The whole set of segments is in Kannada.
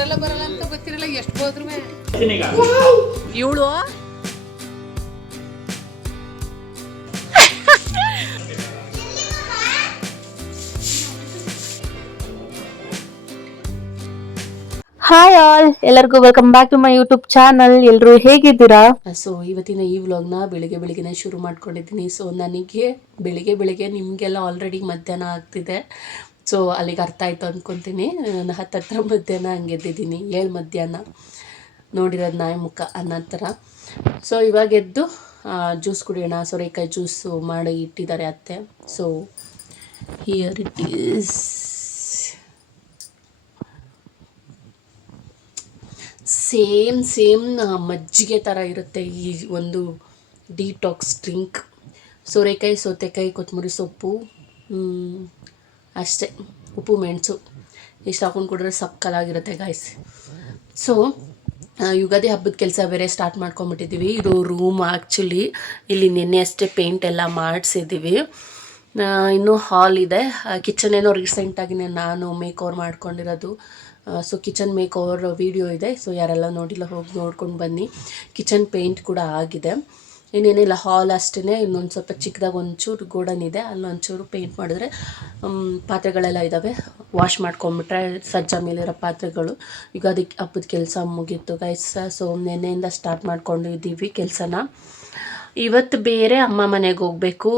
ಬರಲ್ಲ ಬರಲ್ಲ ಅಂತ ಗೊತ್ತಿರಲ್ಲ ಎಷ್ಟು ಹೋದ್ರು ಇವಳು ಹಾಯ್ ಆಲ್, ಎಲ್ಲರಿಗೂ welcome back to my YouTube channel. ಎಲ್ಲರೂ ಹೇಗಿದ್ದೀರಾ? ಸೊ ಇವತ್ತಿನ ಈ ವ್ಲಾಗ್ನ ಬೆಳಿಗ್ಗೆ ಶುರು ಮಾಡ್ಕೊಂಡಿದ್ದೀನಿ. ಸೊ ನನಗೆ ಬೆಳಿಗ್ಗೆ ನಿಮಗೆಲ್ಲ ಆಲ್ರೆಡಿ ಮಧ್ಯಾಹ್ನ ಆಗ್ತಿದೆ. ಸೊ ಅಲ್ಲಿಗೆ ಅರ್ಥ ಆಯಿತು ಅಂದ್ಕೊತೀನಿ. ನಾನು ಹತ್ತತ್ರ ಮಧ್ಯಾಹ್ನ ಹಂಗೆದ್ದಿದ್ದೀನಿ, 7 ಮಧ್ಯಾಹ್ನ ನೋಡಿರೋದು ನಾಯಿ ಮುಖ ಅನ್ನೋ ಥರ. ಸೊ ಇವಾಗ ಎದ್ದು ಜ್ಯೂಸ್ ಕುಡಿಯೋಣ. ಸೋರೆಕಾಯಿ ಜ್ಯೂಸು ಮಾಡಿ ಇಟ್ಟಿದ್ದಾರೆ ಅತ್ತೆ. So here it is. Same ಮಜ್ಜಿಗೆ ಥರ ಇರುತ್ತೆ ಈ ಒಂದು ಡಿಟಾಕ್ಸ್ ಡ್ರಿಂಕ್. ಸೋರೆಕಾಯಿ, ಸೌತೆಕಾಯಿ, ಕೊತ್ತಂಬರಿ ಸೊಪ್ಪು, ಅಷ್ಟೇ, ಉಪ್ಪು ಮೆಣಸು ಇಷ್ಟು ಹಾಕೊಂಡು ಕುಡಿದ್ರೆ ಸಕ್ಕಲಾಗಿರುತ್ತೆ ಗಾಯ್ಸ್. ಸೊ ಯುಗಾದಿ ಹಬ್ಬದ ಕೆಲಸ ಬೇರೆ ಸ್ಟಾರ್ಟ್ ಮಾಡ್ಕೊಂಬಿಟ್ಟಿದ್ದೀವಿ. ಇದು ರೂಮ್ ಆ್ಯಕ್ಚುಲಿ ಇಲ್ಲಿ ನಿನ್ನೆ ಅಷ್ಟೇ ಪೇಂಟ್ ಎಲ್ಲ ಮಾಡಿಸಿದ್ದೀವಿ. ಇನ್ನೂ ಹಾಲ್ ಇದೆ. ಕಿಚನ್ ಏನೋ ರೀಸೆಂಟಾಗಿನೇ ನಾನು ಮೇಕ್ ಓವರ್ ಮಾಡ್ಕೊಂಡಿರೋದು. So kitchen makeover video ಇದೆ. ಸೊ ಯಾರೆಲ್ಲ ನೋಡಿಲ್ಲ ಹೋಗಿ ನೋಡ್ಕೊಂಡು ಬನ್ನಿ. ಕಿಚನ್ ಪೇಂಟ್ ಕೂಡ ಆಗಿದೆ, ಇನ್ನೇನಿಲ್ಲ. ಹಾಲ್ ಅಷ್ಟೇ. ಇನ್ನೊಂದು ಸ್ವಲ್ಪ ಚಿಕ್ಕದಾಗಿ ಒಂಚೂರು ಗೋಡನ್ ಇದೆ, ಅಲ್ಲೊಂಚೂರು ಪೇಂಟ್ ಮಾಡಿದ್ರೆ ಪಾತ್ರೆಗಳೆಲ್ಲ ಇದ್ದಾವೆ. ವಾಶ್ ಮಾಡ್ಕೊಂಬಿಟ್ರೆ ಸಜ್ಜ ಮೇಲಿರೋ ಪಾತ್ರೆಗಳು. ಯುಗಾದಿ ಹಬ್ಬದ ಕೆಲಸ ಮುಗೀತು ಗೈಸ್. ಸೊ ನೆನ್ನೆಯಿಂದ ಸ್ಟಾರ್ಟ್ ಮಾಡ್ಕೊಂಡಿದ್ದೀವಿ ಕೆಲಸನ. ಇವತ್ತು ಬೇರೆ ಅಮ್ಮ ಮನೆಗೆ ಹೋಗಬೇಕು.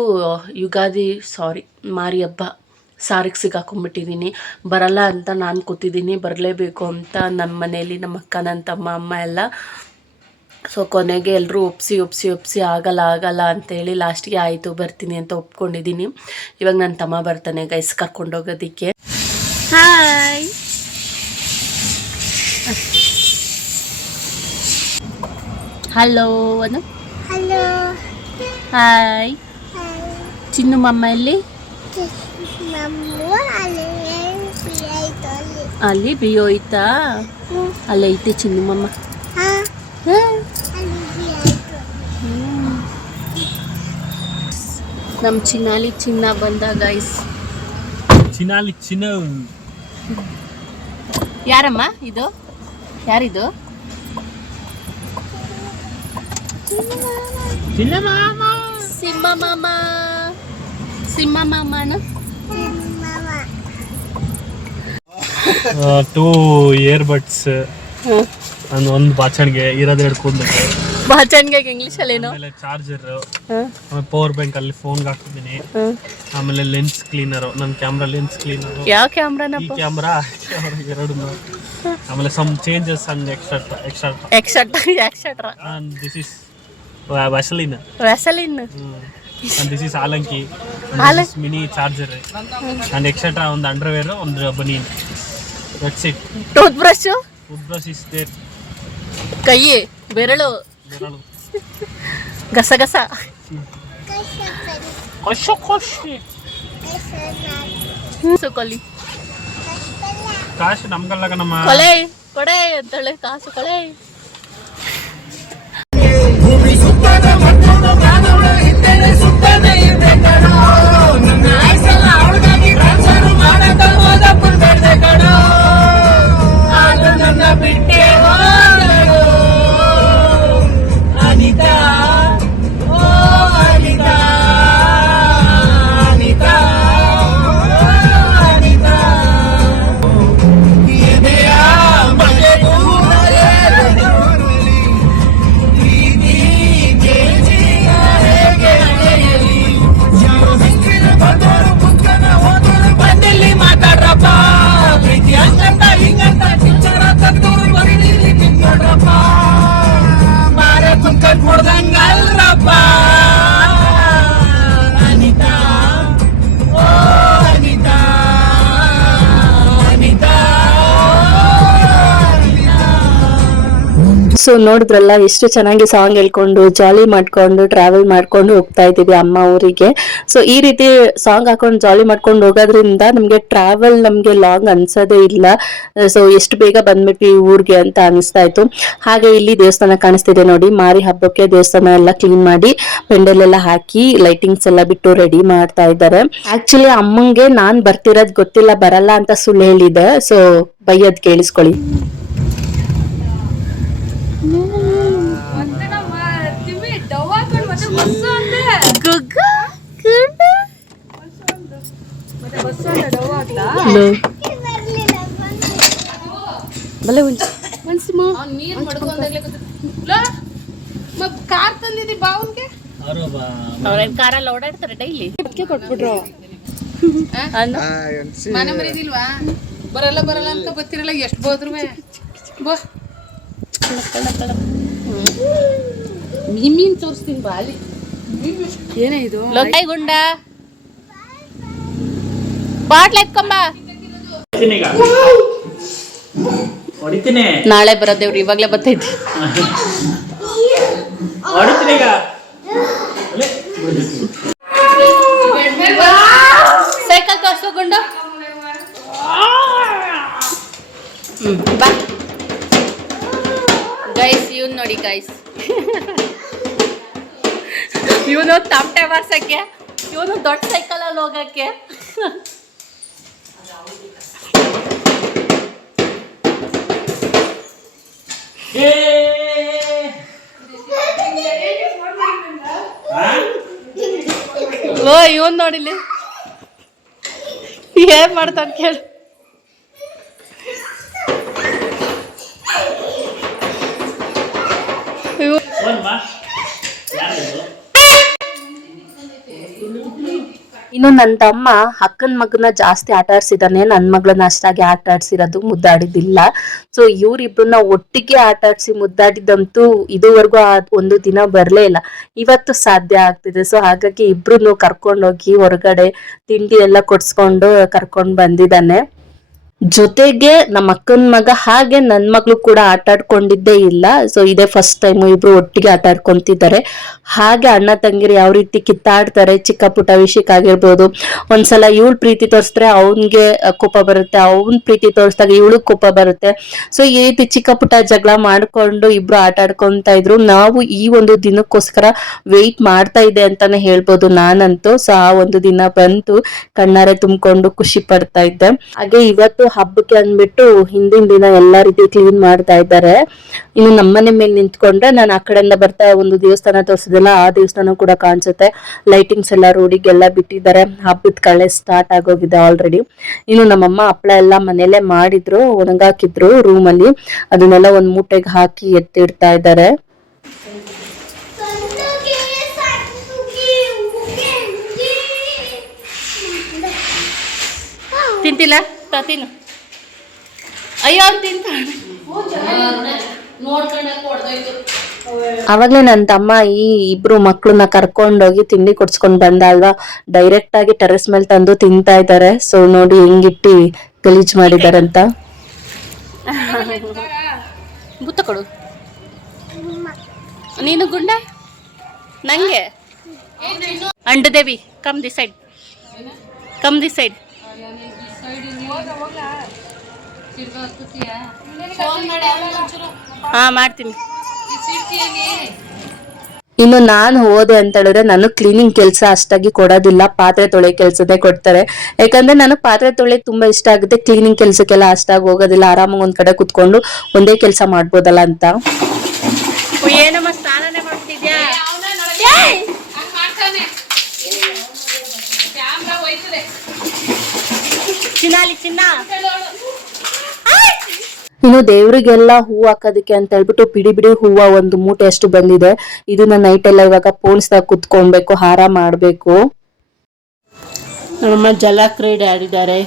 ಮಾರಿ ಹಬ್ಬ ಸಾರಿಗೆ ಸಿಗಾಕೊಂಡ್ಬಿಟ್ಟಿದ್ದೀನಿ. ಬರಲ್ಲ ಅಂತ ನಾನು ಕೂತಿದ್ದೀನಿ, ಬರಲೇಬೇಕು ಅಂತ ನಮ್ಮ ಮನೇಲಿ ನಮ್ಮ ಅಕ್ಕ, ನನ್ನ ತಮ್ಮ, ಅಮ್ಮ ಎಲ್ಲ. ಸೊ ಕೊನೆಗೆ ಎಲ್ಲರೂ ಒಪ್ಸಿ ಆಗಲ್ಲ ಅಂತೇಳಿ ಲಾಸ್ಟಿಗೆ ಆಯಿತು ಬರ್ತೀನಿ ಅಂತ ಒಪ್ಕೊಂಡಿದ್ದೀನಿ. ಇವಾಗ ನನ್ನ ತಮ್ಮ ಬರ್ತಾನೆ ಗೈಸ್ ಕರ್ಕೊಂಡೋಗೋದಕ್ಕೆ. Hi, hello Anu. Hello, hi. Chinnu ಮಮ್ಮ ಎಲ್ಲಿ? ಅಲ್ಲಿ ಬಿಯೋಯ್ತಾ? ಅಲ್ಲೈತೆ ಚಿನ್ನು ಮಮ್ಮ. ನಮ್ಮ ಚಿನ್ನ ಬಂದ ಗೈಸ್. ಚಿನ್ನ ಯಾರಮ್ಮ ಇದು? ಯಾರಿದು? ಸಿಂಹ ಮಾಮನ 2 ಇಯರ್ಬಡ್ಸ್, ಒಂದು ಬಾಚಣಿಗೆ ಇರೋದು ಹಿಡ್ಕೊಂಡ್ಬಿಟ್ಟೆ. ಬಾಚಣಿಗೆ ಇಂಗ್ಲಿಷಲ್ಲಿ ಏನು? ಆಮೇಲೆ ಚಾರ್ಜರ್, ಆಮೇಲೆ ಪವರ್ ಬ್ಯಾಂಕ್ ಅಲ್ಲಿ ಫೋನ್ಗೆ ಹಾಕಿದ್ದೀನಿ. ಆಮೇಲೆ ಲೆನ್ಸ್ ಕ್ಲೀನರು, ನನ್ನ ಕ್ಯಾಮ್ರಾ ಲೆನ್ಸ್ ಕ್ಲೀನರು. ಯಾವ ಕ್ಯಾಮ್ರಾನ? ಈ ಕ್ಯಾಮ್ರಾ ಎರಡು. ಆಮೇಲೆ some changes and etcetera. And this is Vaseline. And this is Alanki. And this is mini charger. And etc. ಒಂದು ಅಂಡರ್ವೇರ್, ಒಂದು ಬನೀನ್. That's it. Tooth brush is there. ಕೈ ಬೆರಳು ಗಸ ಕೊಲಿ ಕಾಸು ನಮ್ಗಲ್ಲ ನಮ್ಮ ಕೊಲೆ ಕೊಡೆ ಅಂತೇಳಿ ಕಾಸು ಕೊಳೆ. ಸೊ ನೋಡಿದ್ರಲ್ಲ ಎಷ್ಟು ಚೆನ್ನಾಗಿ ಸಾಂಗ್ ಹೇಳ್ಕೊಂಡು ಜಾಲಿ ಮಾಡ್ಕೊಂಡು ಟ್ರಾವೆಲ್ ಮಾಡ್ಕೊಂಡು ಹೋಗ್ತಾ ಇದ್ದೀವಿ ಅಮ್ಮ ಊರಿಗೆ. ಸೊ ಈ ರೀತಿ ಸಾಂಗ್ ಹಾಕೊಂಡು ಜಾಲಿ ಮಾಡ್ಕೊಂಡು ಹೋಗೋದ್ರಿಂದ ನಮ್ಗೆ ಟ್ರಾವೆಲ್ ನಮ್ಗೆ ಲಾಂಗ್ ಅನ್ಸೋದೇ ಇಲ್ಲ. ಸೊ ಎಷ್ಟು ಬೇಗ ಬಂದ್ಬಿಟ್ವಿ ಊರಿಗೆ ಅಂತ ಅನಿಸ್ತಾ ಇತ್ತು. ಹಾಗೆ ಇಲ್ಲಿ ದೇವಸ್ಥಾನ ಕಾಣಿಸ್ತಿದೆ ನೋಡಿ. ಮಾರಿ ಹಬ್ಬಕ್ಕೆ ದೇವಸ್ಥಾನ ಎಲ್ಲ ಕ್ಲೀನ್ ಮಾಡಿ ಪೆಂಡಲ್ ಎಲ್ಲ ಹಾಕಿ ಲೈಟಿಂಗ್ಸ್ ಎಲ್ಲ ಬಿಟ್ಟು ರೆಡಿ ಮಾಡ್ತಾ ಇದ್ದಾರೆ. ಆಕ್ಚುಲಿ ಅಮ್ಮಂಗೆ ನಾನ್ ಬರ್ತಿರೋದ್ ಗೊತ್ತಿಲ್ಲ, ಬರಲ್ಲ ಅಂತ ಸುಳ್ಳು ಹೇಳಿದೆ. ಸೊ ಬೈಯದ್ ಕೇಳಿಸ್ಕೊಳ್ಳಿ. ಬಲೆ ಒಂಚಿ ನೀರ್ ಮಡ್ಕೊಂಡಾಗ್ಲೇ ಕಾರ್ ತಂದಿದ್ದಿ ಬಾವನ್ಗೆ ಅವ್ರೇನ್ ಕಾರಲ್ಲಿ ಓಡಾಡ್ತಾರೆ ಡೈಲಿ ಕೊಟ್ಬಿಟ್ರು ಮನೆ ಮರಿದಿಲ್ವಾ ಬರಲ್ಲ ಬರಲ್ಲ ಅಂತ ಗೊತ್ತಿರಲ್ಲ ಎಷ್ಟು ಬೋದ್ರು ಬೋ ಮೀನ್ ತೋರಿಸ್ತೀನಿ ಬಾಲಿ ಏನೇ ಇದು ಲೋಕಾಯಿ ಗುಂಡ ಬಾಟ್ಲ್ ಎತ್ಕೊಂಬ ನಾಳೆ ಬರೋದೇವ್ರಿ ಇವಾಗ್ಲೇ ಬರ್ತೈತಿ ಸೈಕಲ್ ತೋರ್ಸು ಗುಂಡು ಬಾ ಗೈಸ್ ಇವನ್ ನೋಡಿ ಗೈಸ್ ಇವನು ತಮಟೆ ಬಾರ್ಸಕ್ಕೆ ಇವನು ದೊಡ್ಡ ಸೈಕಲ್ ಅಲ್ಲಿ ಹೋಗಕ್ಕೆ ಓ ಇವನ್ ನೋಡಿಲಿ ಏನ್ ಮಾಡ್ತಾನ ಕೇಳು ಇನ್ನು ನನ್ನ ತಮ್ಮ ಅಕ್ಕನ ಮಗನ ಜಾಸ್ತಿ ಆಟ ಆಡ್ಸಿದಾನೆ, ನನ್ನ ಮಗಳನ್ನ ಅಷ್ಟಾಗಿ ಆಟ ಆಡ್ಸಿರೋದು, ಮುದ್ದಾಡಿದಿಲ್ಲ. ಸೊ ಇವ್ರಿಬ್ರನ್ನ ಒಟ್ಟಿಗೆ ಆಟ ಆಡ್ಸಿ ಮುದ್ದಾಡಿದಂತೂ ಇದುವರೆಗೂ ಒಂದು ದಿನ ಬರ್ಲೇ ಇಲ್ಲ. ಇವತ್ತು ಸಾಧ್ಯ ಆಗ್ತಿದೆ. ಸೊ ಹಾಗಾಗಿ ಇಬ್ರು ಕರ್ಕೊಂಡೋಗಿ ಹೊರಗಡೆ ತಿಂಡಿ ಎಲ್ಲ ಕೊಡ್ಸ್ಕೊಂಡು ಕರ್ಕೊಂಡ್ ಬಂದಿದ್ದಾನೆ. ಜೊತೆಗೆ ನಮ್ಮ ಅಕ್ಕನ ಮಗ ಹಾಗೆ ನನ್ನ ಮಗಳು ಕೂಡ ಆಟ ಆಡ್ಕೊಂಡಿದ್ದೇ ಇಲ್ಲ. ಸೊ ಇದೇ ಫಸ್ಟ್ ಟೈಮ್ ಇಬ್ರು ಒಟ್ಟಿಗೆ ಆಟ ಆಡ್ಕೊಂತಿದ್ದಾರೆ. ಹಾಗೆ ಅಣ್ಣ ತಂಗಿರು ಯಾವ ರೀತಿ ಕಿತ್ತಾಡ್ತಾರೆ, ಚಿಕ್ಕ ಪುಟ್ಟ ವಿಷಯಕ್ಕಾಗಿರ್ಬೋದು. ಒಂದ್ಸಲ ಇವಳು ಪ್ರೀತಿ ತೋರಿಸಿದ್ರೆ ಅವನ್ಗೆ ಕೋಪ ಬರುತ್ತೆ, ಅವನ್ ಪ್ರೀತಿ ತೋರಿಸಿದಾಗ ಇವಳು ಕೋಪ ಬರುತ್ತೆ. ಸೊ ಈ ರೀತಿ ಚಿಕ್ಕ ಪುಟ್ಟ ಜಗಳ ಮಾಡ್ಕೊಂಡು ಇಬ್ರು ಆಟ ಆಡ್ಕೊಂತ ಇದ್ರು. ನಾವು ಈ ಒಂದು ದಿನಕ್ಕೋಸ್ಕರ ವೆಯ್ಟ್ ಮಾಡ್ತಾ ಇದೆ ಅಂತಾನೆ ಹೇಳ್ಬೋದು ನಾನಂತೂ. ಸೊ ಆ ಒಂದು ದಿನ ಬಂತು, ಕಣ್ಣಾರೆ ತುಂಬಿಕೊಂಡು ಖುಷಿ ಪಡ್ತಾ ಇದ್ದೆ. ಹಾಗೆ ಇವತ್ತು ಹಬ್ಬಕ್ಕೆ ಅಂದ್ಬಿಟ್ಟು ಹಿಂದಿನ ದಿನ ಎಲ್ಲಾ ರೀತಿ ಕ್ಲೀನ್ ಮಾಡ್ತಾ ಇದ್ದಾರೆ. ಇನ್ನು ನಮ್ಮನೆ ಮೇಲೆ ನಿಂತ್ಕೊಂಡ್ರೆ ನಾನು ಆ ಕಡೆಯಿಂದ ಬರ್ತಾ ಒಂದು ದೇವಸ್ಥಾನ ತೋರಿಸಿದೆಲ್ಲ, ಆ ದೇವಸ್ಥಾನ ಕೂಡ ಕಾಣಿಸುತ್ತೆ. ಲೈಟಿಂಗ್ಸ್ ಎಲ್ಲ ರೋಡಿಗೆಲ್ಲ ಬಿಟ್ಟಿದ್ದಾರೆ. ಹಬ್ಬದ ಕಳೆ ಸ್ಟಾರ್ಟ್ ಆಗೋಗಿದೆ ಆಲ್ರೆಡಿ. ಇನ್ನು ನಮ್ಮಮ್ಮ ಹಪ್ಪಳ ಎಲ್ಲ ಮನೇಲೆ ಮಾಡಿದ್ರು, ಒಣಗಾಕಿದ್ರು ರೂಮಲ್ಲಿ. ಅದನ್ನೆಲ್ಲ ಒಂದ್ ಮೂಟೆಗೆ ಹಾಕಿ ಎತ್ತಿಡ್ತಾ ಇದ್ದಾರೆ. ತಿಂತಿಲ್ಲ ತಿನ್ನು. ಅಯ್ಯೋ ತಿಂತ ಅವಾಗ್ಲೇ ನನ್ನ ತಮ್ಮ ಈ ಇಬ್ರು ಮಕ್ಳನ್ನ ಕರ್ಕೊಂಡೋಗಿ ತಿಂಡಿ ಕೊಡ್ಸ್ಕೊಂಡ್ ಬಂದ ಅಲ್ವಾ, ಡೈರೆಕ್ಟ್ ಆಗಿ ಟೆರೆಸ್ ಮೇಲೆ ತಂದು ತಿಂತಾ ಇದ್ದಾರೆ. ಸೊ ನೋಡಿ ಹೆಂಗಿಟ್ಟಿ ಗಲೀಜ್ ಮಾಡಿದಾರಂತ. ಬುತ್ತ ಕೊಡು ನೀನು ಗುಂಡ ನಂಗೆ. ಅಂಡದೇವಿ come the side, come the side. ಹಾ ಮಾಡ್ತೀನಿ. ಇನ್ನು ನಾನು ಹೋದೆ ಅಂತ ಹೇಳಿದ್ರೆ ನಾನು ಕ್ಲೀನಿಂಗ್ ಕೆಲಸ ಅಷ್ಟಾಗಿ ಕೊಡೋದಿಲ್ಲ, ಪಾತ್ರೆ ತೊಳೆ ಕೆಲಸನೇ ಕೊಡ್ತಾರೆ. ಯಾಕಂದ್ರೆ ನಾನು ಪಾತ್ರೆ ತೊಳೆ ತುಂಬಾ ಇಷ್ಟ ಆಗುತ್ತೆ, ಕ್ಲೀನಿಂಗ್ ಕೆಲಸಕ್ಕೆಲ್ಲ ಅಷ್ಟಾಗಿ ಹೋಗೋದಿಲ್ಲ. ಆರಾಮಾಗಿ ಒಂದ್ ಕಡೆ ಕುತ್ಕೊಂಡು ಒಂದೇ ಕೆಲಸ ಮಾಡ್ಬೋದಲ್ಲ ಅಂತ. ಏನಮ್ಮ ಸ್ನಾನನೇ ಮಾಡ್ಬಿಟ್ಟಿದ್ಯಾ? ಚಿನ್ನಾಲಿ ಚಿನ್ನ. ಇನ್ನು ದೇವ್ರಿಗೆಲ್ಲ ಹೂ ಹಾಕೋದಕ್ಕೆ ಅಂತ ಹೇಳ್ಬಿಟ್ಟು ಬಿಡಿ ಬಿಡಿ ಹೂವ ಒಂದು ಮೂಟೆ ಅಷ್ಟು ಬಂದಿದೆ. ಇದನ್ನ ನೈಟ್ ಎಲ್ಲ ಇವಾಗ ಪೋಣಿಸ್ದಾಗ ಕುತ್ಕೊಬೇಕು, ಹಾರ ಮಾಡ್ಬೇಕು. ನಮ್ಮ ಜಲಕ್ರೀಡೆ ಆಡಿದ್ದಾರೆ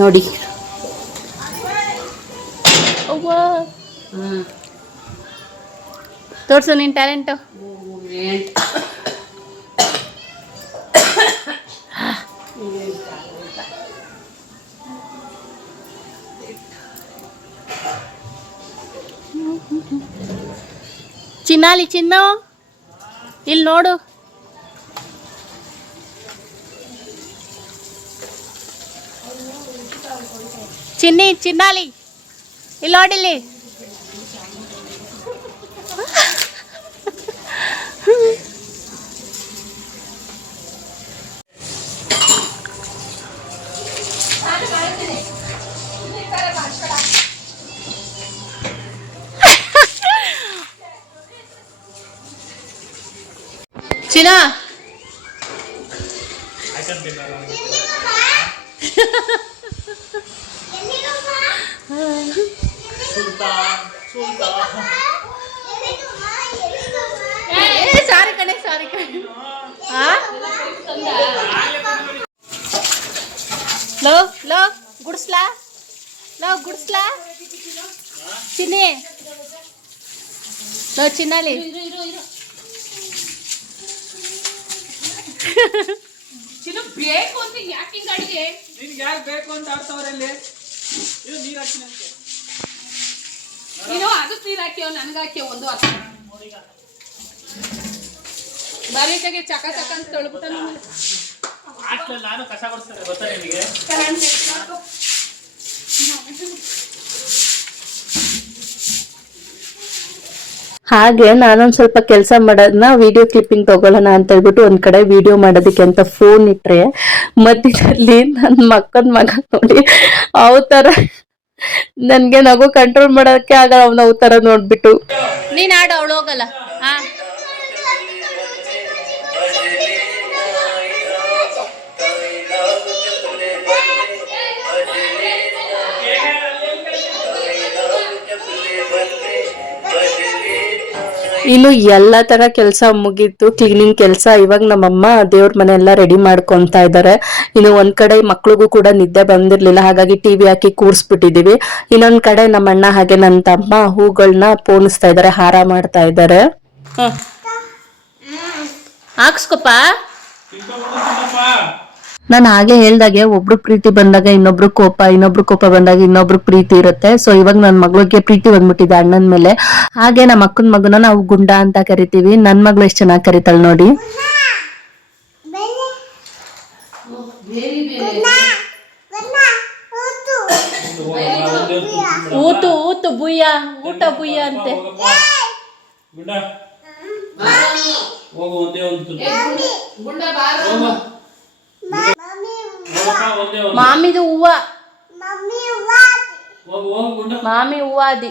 ನೋಡಿ. ತೋರ್ಸು ನಿನ್ ಟ್ಯಾಲೆಂಟು. ಚಿನ್ನಾಲಿ ಚಿನ್ನ ಇಲ್ಲಿ ನೋಡು. ಚಿನ್ನಿ ಚಿನ್ನಾಲಿ ಇಲ್ಲಿ ನೋಡಿಲ್ಲಿ. ಚಿನ್ನ ಸಾರಿ ಕಣೆ ಸಾರಿ ಕಣೆ. ಲೋ ಲೋ ಗುಡ್ಸ್ಲಾ ಗುಡ್ಸ್ಲಾ ಚಿನ್ನಿ ಲೋ ಚಿನ್ನಾಲಿ ಚಿನ್ನು ಬೇಕು ಅಂತ ಯಾಕೆ ಹಿಂಗ್ ಅಡಿಗೆ ನಿನ್ಗೆ ಯಾರು ಬೇಕು ಅಂತ ಆಡ್ತಾವ್ರೆ ಇಲ್ಲಿ ನೀರು ಹಾಕಿ ನೀನು ಅದಕ್ಕೆ ನೀರು ಹಾಕ್ಯವ ನನ್ಗೆ ಹಾಕ್ಯವ ಒಂದು ಅರ್ಥ ಬಾರಿಕಾಗೆ ಚಕ ಚಕ ಅಂತ ತೊಳ್ಬಿಟ್ಟ ನಾನು ಕಸ ಕೊಡ್ತೇನೆ ಗೊತ್ತಾ ನಿಮಗೆ. ಹಾಗೆ ನಾನೊಂದ್ ಸ್ವಲ್ಪ ಕೆಲಸ ಮಾಡೋದನ್ನ ವಿಡಿಯೋ ಕ್ಲಿಪ್ಪಿಂಗ್ ತಗೊಳ್ಳೋಣ ಅಂತ ಹೇಳ್ಬಿಟ್ಟು ಒಂದ್ ಕಡೆ ವಿಡಿಯೋ ಮಾಡೋದಕ್ಕೆ ಅಂತ ಫೋನ್ ಇಟ್ರೆ ಮಧ್ಯದಲ್ಲಿ ನನ್ ಮಗ ನೋಡಿ ಅವತರ ನನ್ಗೆ ನಗು ಕಂಟ್ರೋಲ್ ಮಾಡೋದಕ್ಕೆ ಆಗಲ್ಲ. ಅವ್ನ ಅವತರ ನೋಡ್ಬಿಟ್ಟು ನೀನ್ ಆಡು ಅವಳು ಹೋಗಲ್ಲ. ಇನ್ನು ಎಲ್ಲಾ ತರ ಕೆಲಸ ಮುಗೀತು, ಕ್ಲೀನಿಂಗ್ ಕೆಲಸ. ಇವಾಗ ನಮ್ಮಮ್ಮ ದೇವ್ರ ಮನೆ ಎಲ್ಲ ರೆಡಿ ಮಾಡ್ಕೊಂತಾ ಇದ್ದಾರೆ. ಇನ್ನು ಒಂದ್ ಕಡೆ ಮಕ್ಳಿಗೂ ಕೂಡ ನಿದ್ದೆ ಬಂದಿರ್ಲಿಲ್ಲ, ಹಾಗಾಗಿ ಟಿವಿ ಹಾಕಿ ಕೂರ್ಸ್ಬಿಟ್ಟಿದೀವಿ. ಇನ್ನೊಂದ್ ಕಡೆ ನಮ್ಮ ಅಣ್ಣ ಹಾಗೆ ನನ್ನ ತಮ್ಮ ಹೂಗಳನ್ನ ಪೋಣಿಸ್ತಾ ಇದಾರೆ, ಹಾರ ಮಾಡ್ತಾ ಇದ್ದಾರೆ. ಹಾಕ್ಸ್ಕೊಪ್ಪ. ನಾನು ಹಾಗೆ ಹೇಳ್ದಾಗೆ ಒಬ್ರು ಪ್ರೀತಿ ಬಂದಾಗ ಇನ್ನೊಬ್ರು ಕೋಪ ಬಂದಾಗ ಇನ್ನೊಬ್ರು ಪ್ರೀತಿ ಇರುತ್ತೆ. ಸೊ ಇವಾಗ ನನ್ ಮಗಳಿಗೆ ಪ್ರೀತಿ ಬಂದ್ಬಿಟ್ಟಿದೆ ಅಣ್ಣನ ಮೇಲೆ. ಹಾಗೆ ನಮ್ಮ ಅಕ್ಕನ ಮಗನ ನಾವು ಗುಂಡ ಅಂತ ಕರಿತೀವಿ. ನನ್ ಮಗಳು ಎಷ್ಟ್ ಚೆನ್ನಾಗಿ ಕರಿತಾಳೆ ನೋಡಿ. ಊತು ಬುಯ್ಯ ಊಟ ಬುಯ್ಯ ಅಂತೆ. ಮಾಮಿದು ಹೂವ, ಮಾಮಿ ಹೂವಾದಿ.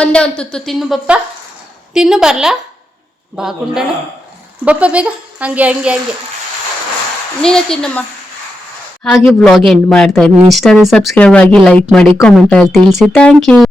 ಒಂದೇ ಒಂದು ತುತ್ತು ತಿನ್ನು ಬಪ್ಪ, ತಿನ್ನು ಬರ್ಲಾ ಬಾ ಗುಂಡಣ್ಣ ಬಪ್ಪ ಬೇಗ. ಹಂಗೆ ನೀನು ತಿನ್ನಮ್ಮ. ಹಾಗೆ ವ್ಲಾಗ್ ಎಂಡ್ ಮಾಡ್ತಾ ಇದ್ದೀನಿ. ಇಷ್ಟ ಆದರೆ ಸಬ್ಸ್ಕ್ರೈಬ್ ಆಗಿ, ಲೈಕ್ ಮಾಡಿ, ಕಾಮೆಂಟ್ ಅಲ್ಲಿ ತಿಳಿಸಿ. Thank you.